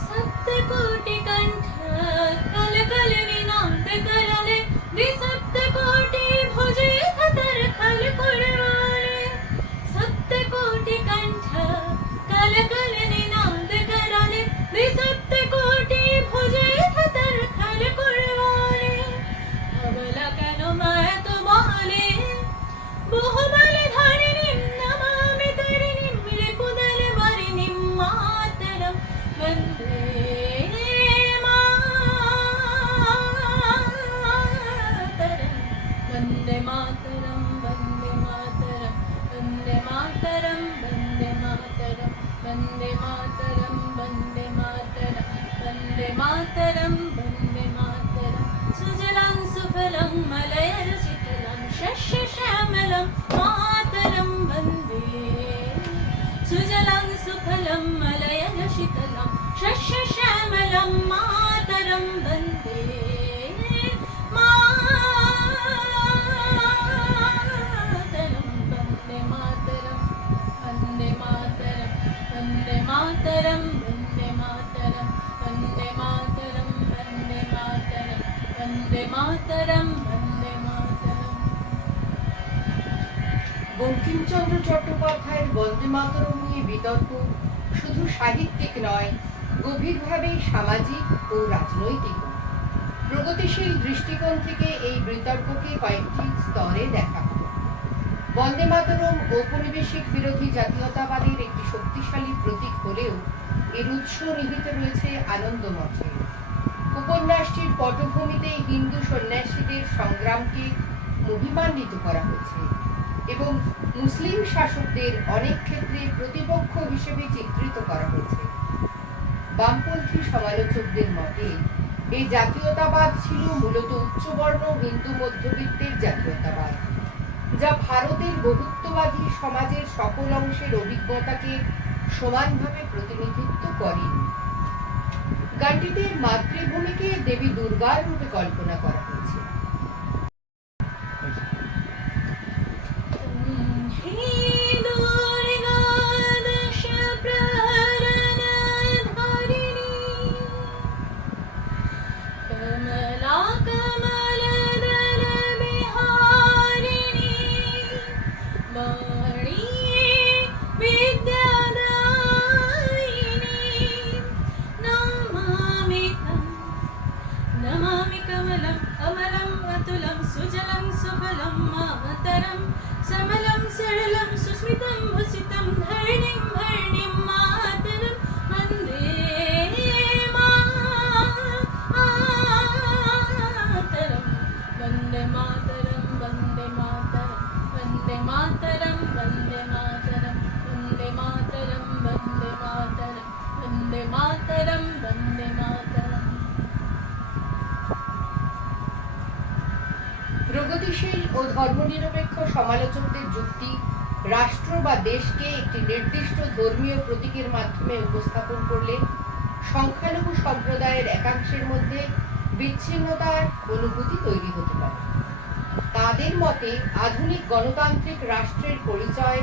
सप्तकोटि कंठ कल कल निनाद करले द्विसप्तकोटि भुजे धर खल पुरवारे सप्तकोटि कंठ कल कल निनाद करले द्विसप्तकोटि भुजे धर खल पुरवारे अबला कनो मैं तुम्हारे बहुबल धारिणीं नमामि तरिणीं रिपुदल वरिणीं मातरं वन्दे मातरं वन्दे मातरं वन्दे मातरं वन्दे मातरं वन्दे मातरं वन्दे मातरं वन्दे मातरं वन्दे मातरं सुजलां सुफलं मलयरचितलं शस्यश्यामलं मातरं वन्दे सुजलां सुफलं मलयरचितलं शस्यश्यामलं मातरं वन्दे मातरं वन्दे मातरं वन्दे मातरं वन्दे मातरं वन्दे मातरं वन्दे मातरं। বঙ্কিমচন্দ্র চট্টোপাধ্যায়ের বন্দে মাতরম নিয়ে বিতর্ক শুধু সাহিত্যিক নয়, গভীরভাবে সামাজিক ও রাজনৈতিক। প্রগতিশীল দৃষ্টিকোণ থেকে এই বিতর্ককে কয়েকটি স্তরে দেখা হয়। বন্দে মাতরম ঔপনিবেশিক বিরোধী জাতীয়তাবাদের একটি শক্তিশালী প্রতীক হলেও এর উৎস নিহিত রয়েছে আনন্দমঠে। উপন্যাসটির পটভূমিতে হিন্দু সন্ন্যাসীদের সংগ্রামকে মহিমান্বিত করা হয়েছে এবং মুসলিম শাসকদের অনেক ক্ষেত্রে প্রতিপক্ষ হিসেবে চিত্রিত করা হয়েছে। বামপন্থী সমালোচকদের মতে এই জাতীয়তাবাদ ছিল মূলত উচ্চবর্ণ হিন্দু মধ্যবিত্তের জাতীয়তাবাদ, যা ভারতের বহুত্ববাদী সমাজের সকল অংশের অভিজ্ঞতাকে সমানভাবে প্রতিনিধিত্ব করেনি। গানটিতে মাতৃভূমিকে দেবী দুর্গার রূপে কল্পনা করা হয়েছে। नमामि कमलं अमलं अतुलं सुजलं सुफलं मातरं समलं सरलं सुस्मितं भूषितं धरणीं भरणीं मातरं वन्दे मातरं वन्दे मातरं वन्दे मातरं वन्दे मातरं वन्दे मातरं वन्दे मातरं वन्दे मातरं वन्दे मातरं वन्दे मातरं। প্রগতিশীল ও ধর্মনিরপেক্ষ সমালোচকদের যুক্তি, রাষ্ট্র বা দেশকে একটি নির্দিষ্ট ধর্মীয় প্রতীকের মাধ্যমে উপস্থাপন করলে সংখ্যালঘু সম্প্রদায়ের একাংশের মধ্যে বিচ্ছিন্নতার অনুভূতি তৈরি হতে পারে। তাদের মতে আধুনিক গণতান্ত্রিক রাষ্ট্রের পরিচয়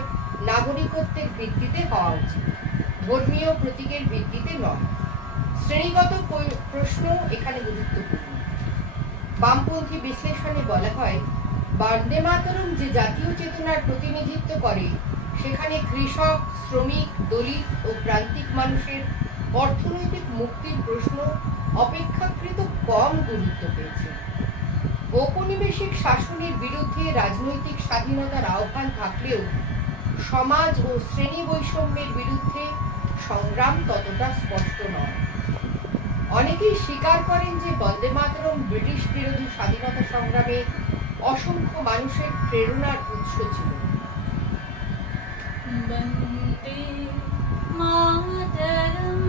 নাগরিকত্বের ভিত্তিতে হওয়া উচিত, ধর্মীয় প্রতীকের ভিত্তিতে নয়। শ্রেণীগত প্রশ্ন এখানে গুরুত্বপূর্ণ। বামপন্থী বিশ্লেষণে বলা হয়, বন্দে মাতরম যে জাতীয় চেতনার প্রতিনিধিত্ব করে সেখানে কৃষক, শ্রমিক, দলিত ও প্রান্তিক মানুষের অর্থনৈতিক মুক্তির প্রশ্ন অপেক্ষাকৃত কম গুরুত্ব পেয়েছে। ঔপনিবেশিক শাসনের বিরুদ্ধে রাজনৈতিক স্বাধীনতার আহ্বান থাকলেও সমাজ ও শ্রেণী বৈষম্যের বিরুদ্ধে সংগ্রাম ততটা স্পষ্ট নয়। অনেকেই স্বীকার করেন যে বন্দে মাতরম ব্রিটিশ বিরোধী স্বাধীনতা সংগ্রামে অসংখ্য মানুষের প্রেরণার উৎস ছিল। বন্দে মাতরম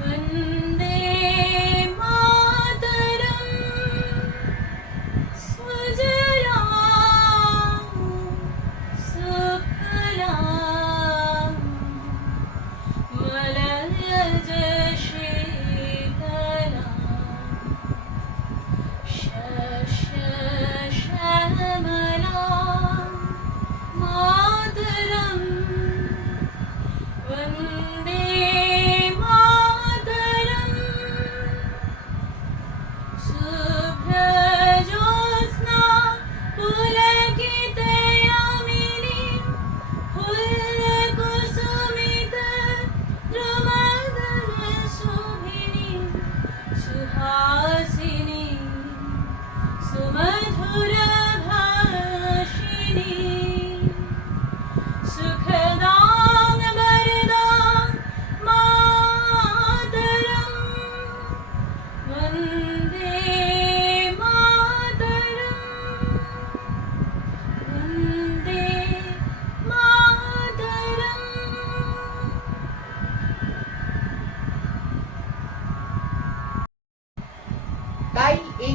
বন্দে মাতরম সুজলাং সুফলাং মলয়জ শীতলাং শস্যশ্যামলাং মাতরম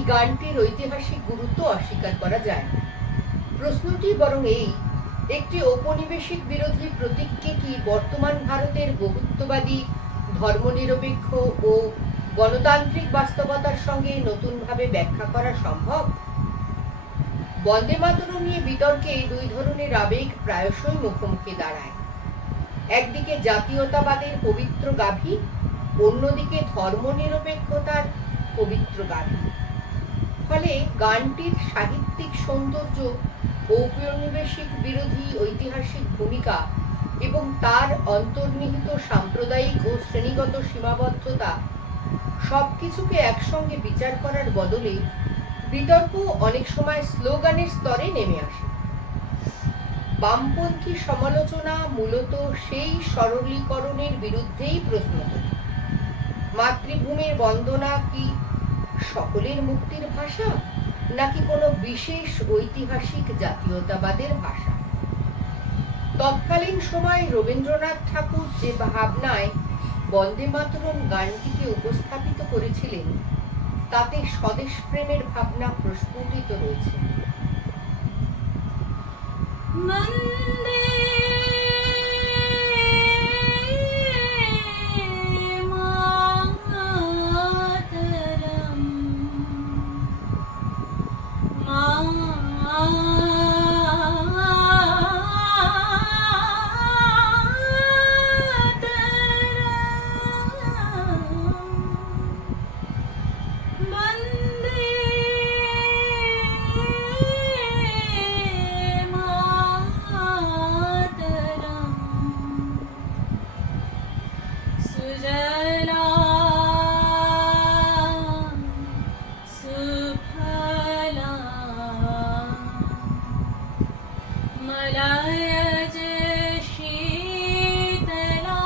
গানটির ঐতিহাসিক গুরুত্ব অস্বীকার করা যায় না। প্রশ্নটি বরং এই, একটি ঔপনিবেশিক বিরোধী প্রতীককে কি বর্তমান ভারতের বহুত্ববাদী ধর্মনিরপেক্ষ ও গণতান্ত্রিক বাস্তবতার সঙ্গে নতুনভাবে ব্যাখ্যা করা সম্ভব? বন্দে মাতরম নিয়ে বিতর্কে দুই ধরনের আবেগ প্রায়শই মুখোমুখি দাঁড়ায়। একদিকে জাতীয়তাবাদের পবিত্র গাভী, অন্যদিকে ধর্মনিরপেক্ষতার পবিত্র গাভী। ফলে গানটির সাহিত্যিক সৌন্দর্য, ঔপনিবেশিক বিরোধী ঐতিহাসিক ভূমিকা এবং তার অন্তর্নিহিত সাম্প্রদায়িক ও শ্রেণীগত সীমাবদ্ধতা সবকিছুকে একসঙ্গে বিচার করার বদলে বিতর্ক অনেক সময় স্লোগানের স্তরে নেমে আসে। বামপন্থী সমালোচনা মূলত সেই সরলীকরণের বিরুদ্ধেই প্রশ্ন তোলে। মাতৃভূমির বন্দনা কি সকলের মুক্তির ভাষা, নাকি কোনো বিশেষ ঐতিহাসিক জাতীয়তাবাদের ভাষা? তৎকালীন সময় রবীন্দ্রনাথ ঠাকুর যে ভাবনায় বন্দে মাতরম গানটিকে উপস্থাপিত করেছিলেন, তাতে স্বদেশ প্রেমের ভাবনা প্রস্ফুটিত রয়েছে। বন্দে মাতরম, मलयज शीतला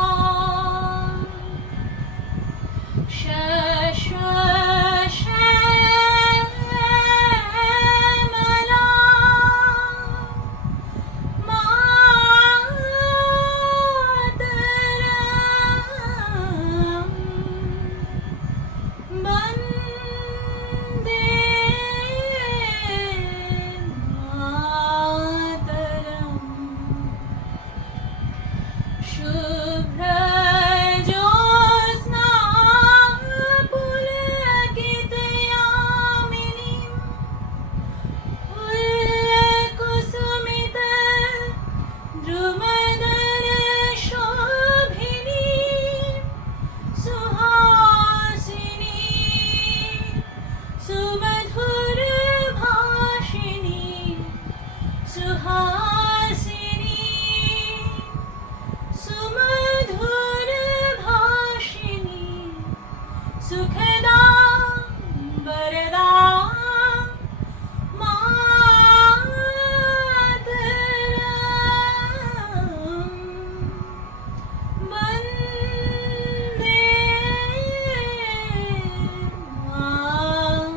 श्यामला मातरम, वन्दे शुभ्र ज्योत्स्ना पुलकितयामिनी, उल्लकुसुमित द्रुमदल शोभिनी, सुहासिनी सुमधुर भाषिणी, सुहासिनी सुमधुर भाषिणी, सुखदा वरदा मातरम, वन्दे मातरम,